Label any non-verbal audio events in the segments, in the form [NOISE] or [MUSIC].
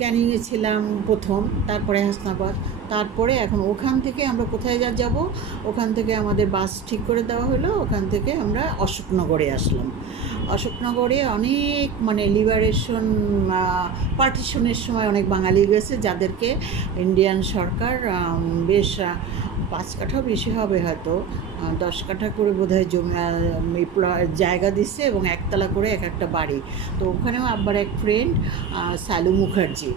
ক্যানিংয়ে ছিলাম প্রথম, তারপরে হাসনাবাদ। তারপরে এখন ওখান থেকে আমরা কোথায় যা যাব, ওখান থেকে আমাদের বাস ঠিক করে দেওয়া হলো, ওখান থেকে আমরা অশোকনগরে আসলাম। অশোকনগরে অনেক মানে লিবারেশন পার্টিশনের সময় অনেক বাঙালি গেছে, যাদেরকে ইন্ডিয়ান সরকার বেশ পাঁচ কাঠা বেশি হবে হয়তো দশ কাঠা করে বোধহয় জমি আহ, জায়গা দিচ্ছে এবং একতলা করে এক একটা বাড়ি। তো ওখানেও আব্বার এক ফ্রেন্ড সালু মুখার্জি।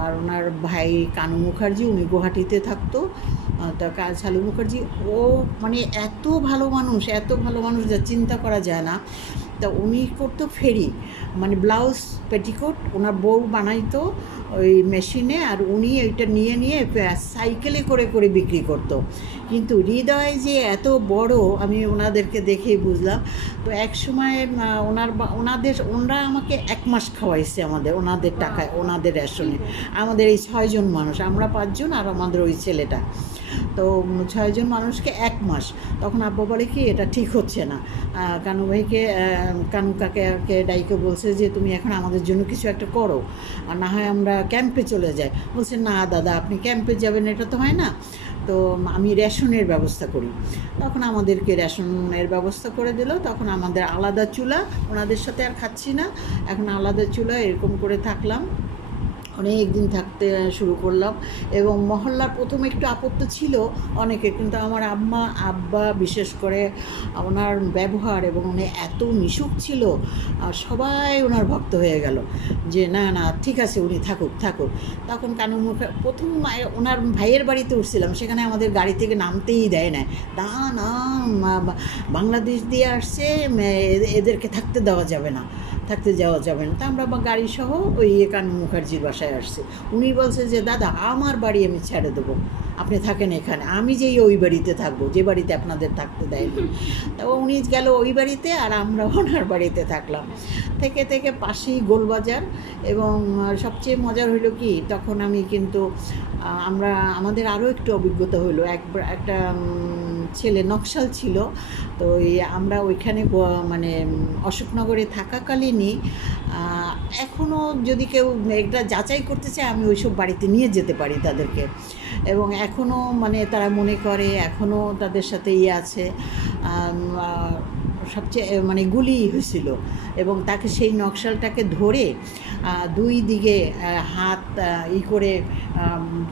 আর ওনার ভাই কানু মুখার্জি উনি গুয়াহাটিতে থাকতো। তা শালু মুখার্জি ও মানে এত ভালো মানুষ এত ভালো মানুষ যা চিন্তা করা যায় না। তা উনি করতো ফেরি মানে ব্লাউজ পেটিকোট ওনার বউ বানাইতো ওই মেশিনে আর উনি ওইটা নিয়ে নিয়ে সাইকেলে করে করে বিক্রি করতো। কিন্তু হৃদয় যে এত বড় আমি ওনাদেরকে দেখেই বুঝলাম। তো এক সময় ওনার বা- ওনাদের ওনারা আমাকে এক মাস খাওয়াইছে আমাদের ওনাদের টাকায় ওনাদের রেশনে আমাদের এই ছয়জন মানুষ আমরা পাঁচজন আর আমাদের ওই ছেলেটা। তো ছয়জন মানুষকে এক মাস। তখন আব্বা বলে কি এটা ঠিক হচ্ছে না। কানু ভাইকে কানু কাকে ডাইকে বলছে যে তুমি এখন আমাদের জন্য কিছু একটা করো। আর না হয় আমরা ক্যাম্পে চলে যায়। বলছে, না, দাদা, আপনি ক্যাম্পে যাবেন, এটা তো হয় না। তো আমি রেশনের ব্যবস্থা করি। তখন আমাদেরকে রেশনের ব্যবস্থা করে দিল। তখন আমাদের আলাদা চুলা, ওনাদের সাথে আর খাচ্ছি না। এখন আলাদা চুলা, এরকম করে থাকলাম। অনেক দিন থাকতে শুরু করলাম এবং মহল্লার প্রথমে একটু আপত্তি ছিল অনেকে কিন্তু আমার আম্মা, আব্বা, বিশেষ করে ওনার ব্যবহার এবং উনি এত মিশুক ছিল, আর সবাই ওনার ভক্ত হয়ে গেল যে, না না, ঠিক আছে, উনি থাকুক থাকুক। তখন কানু মুখে, প্রথম ওনার ভাইয়ের বাড়িতে উঠছিলাম, সেখানে আমাদের গাড়ি থেকে নামতেই দেয় না। না না বাংলাদেশ দিয়ে আসছে এদেরকে থাকতে দেওয়া যাবে না। থাকতে যাওয়া যাবে না। তা আমরা বা গাড়ি সহ ওই কানু মুখার্জির বাসায় আসছি। উনি বলছে যে, দাদা, আমার বাড়ি আমি ছেড়ে দেবো। আপনি থাকেন এখানে। আমি যেই ওই বাড়িতে থাকব, যে বাড়িতে আপনাদের থাকতে দেয়নি তা উনি গেল ওই বাড়িতে আর আমরা [LAUGHS] ওনার বাড়িতে থাকলাম। থেকে থেকে পাশেই গোলবাজার এবং সবচেয়ে মজার হলো কি, তখন আমি কিন্তু আমরা, আমাদের আরও একটু অভিজ্ঞতা হলো একবার একটা ছেলে, নকশাল ছিল। তো আমরা ওইখানে মানে অশোকনগরে থাকাকালীনই এখনও যদি কেউ এটা যাচাই করতে চায়, আমি ওইসব বাড়িতে নিয়ে যেতে পারি তাদেরকে। এবং এখনও মানে তারা মনে করে এখনও তাদের সাথে ইয়ে আছে। সবচেয়ে মানে গুলি হয়েছিল এবং তাকে সেই নকশালটাকে ধরে দুই দিকে হাত ই করে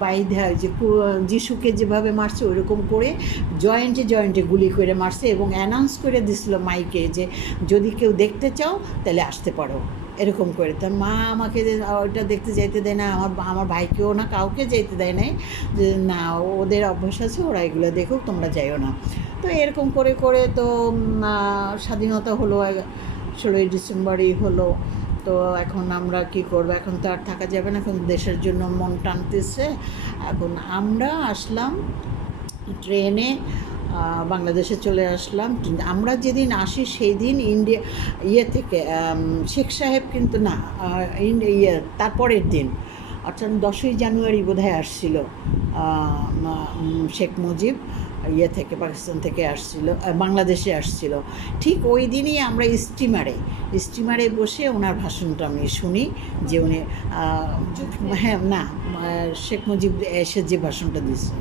বাইধা যে যিশুকে যেভাবে মারছে ওইরকম করে জয়েন্টে জয়েন্টে গুলি করে মারছে এবং অ্যানাউন্স করে দিছিল মাইকে যে যদি কেউ দেখতে চাও তাহলে আসতে পারো। এরকম করে। তার মা আমাকে ওইটা দেখতে যাইতে দেয় না, আমার আমার ভাইকেও না, কাউকে যেতে দেয় নাই যে, না, ওদের অভ্যাস আছে, ওরা এগুলো দেখুক, তোমরা যাইও না। তো এরকম করে করে তো স্বাধীনতা হলো ষোলোই ডিসেম্বরই হলো। তো এখন আমরা কি করব? এখন তো আর থাকা যাবে না, এখন দেশের জন্য মন টানতেছে। এখন আমরা আসলাম ট্রেনে বাংলাদেশে চলে আসলাম। কিন্তু আমরা যেদিন আসি সেই দিন ইন্ডিয়া ইয়ে থেকে শেখ সাহেব কিন্তু না ইয়ে তারপরের দিন অর্থাৎ দশই জানুয়ারি বোধহয় আসছিল শেখ মুজিব ইয়ে থেকে পাকিস্তান থেকে আসছিল বাংলাদেশে আসছিল। ঠিক ওই দিনই আমরা স্টিমারে স্টিমারে বসে ওনার ভাষণটা আমি শুনি যে উনি হ্যাঁ না শেখ মুজিব এসে যে ভাষণটা দিচ্ছে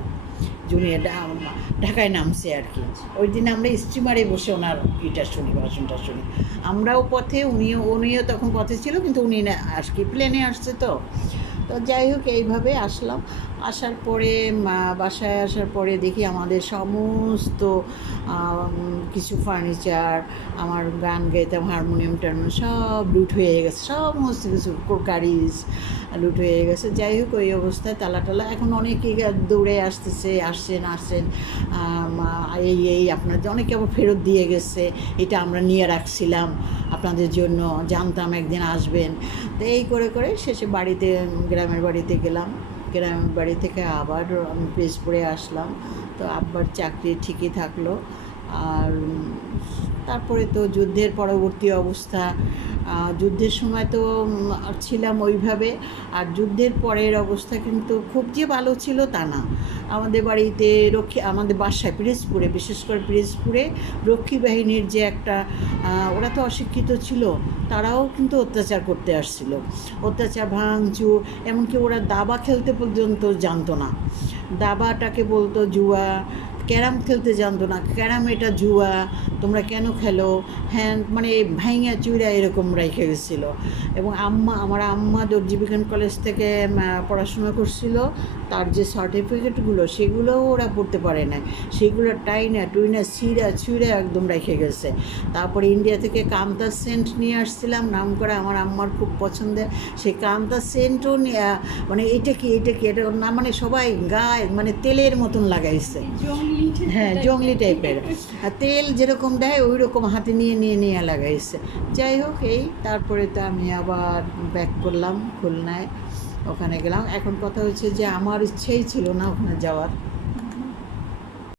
ডা- ঢাকায় নামছে আর কি। ওই দিন আমরা স্টিমারে বসে ওনার ইটা শুনি, ভাষণটা শুনি। আমরাও পথে, উনিও উনিও তখন পথে ছিল, কিন্তু উনি না আর কি প্লেনে আসছে তো। তো যাই হোক, এইভাবে আসলাম। আসার পরে বাসায় আসার পরে দেখি আমাদের সমস্ত কিছু ফার্নিচার, আমার গান গাইতাম, হারমোনিয়াম টারমোনিয়াম সব লুট হয়ে গেছে, সমস্ত কিছু গাড়িজ লুট হয়ে গেছে। যাই হোক, ওই অবস্থায় তালা টালা, এখন অনেকেই দৌড়ে আসতেছে, আসছেন আসছেন। এই এই, আপনাদের অনেকে আবার ফেরত দিয়ে গেছে, এটা আমরা নিয়ে রাখছিলাম আপনাদের জন্য, জানতাম একদিন আসবেন। তো এই করে করে শেষে বাড়িতে, গ্রামের বাড়িতে গেলাম। গ্রামের বাড়ি থেকে আবার আমি পেজপুরে আসলাম। তো আব্বার চাকরি ঠিকই থাকল। আর তারপরে তো যুদ্ধের পরবর্তী অবস্থা। যুদ্ধের সময় তো ছিলাম ওইভাবে। আর যুদ্ধের পরের অবস্থা কিন্তু খুব যে ভালো ছিল তা না। আমাদের বাড়িতে রক্ষী, আমাদের বাসায়, পিরিজপুরে, বিশেষ করে পিরিজপুরে রক্ষী বাহিনীর যে একটা ওরা তো অশিক্ষিত ছিল, তারাও কিন্তু অত্যাচার করতে আসছিল। অত্যাচার, ভাঙচুর, এমনকি ওরা দাবা খেলতে পর্যন্ত জানতো না। দাবাটাকে বলতো জুয়া ক্যারাম খেলতে জানতো না। ক্যারাম এটা জুয়া, তোমরা কেন খেলো? হ্যাঁ মানে ভাইঙা চুইরা এরকম রেখে গেছিল। এবং আম্মা, আমার আম্মা দর্জি বিজ্ঞান কলেজ থেকে পড়াশোনা করছিল। তার যে সার্টিফিকেটগুলো সেগুলোও ওরা পড়তে পারে না। সেগুলো টাইনা টুইনা ছিঁড়া ছুঁড়া একদম রেখে গেছে। তারপরে ইন্ডিয়া থেকে কান্তা সেন্ট নিয়ে আসছিলাম। নাম করে আমার আম্মার খুব পছন্দের। সেই কান্তা সেন্টও নিয়ে মানে এটা কি এটা কি এটা না মানে সবাই গায়ে মানে তেলের মতন লাগাইছে। হ্যাঁ জঙ্গলি টাইপের আর তেল যেরকম দেয় ওই রকম হাতে নিয়ে নিয়ে নিয়ে লাগাইছে। যাই হোক এই তারপরে তো আমি আবার ব্যাক করলাম খুলনায়। ওখানে গেলাম। এখন কথা হচ্ছে যে আমার ইচ্ছেই ছিল না ওখানে যাওয়ার।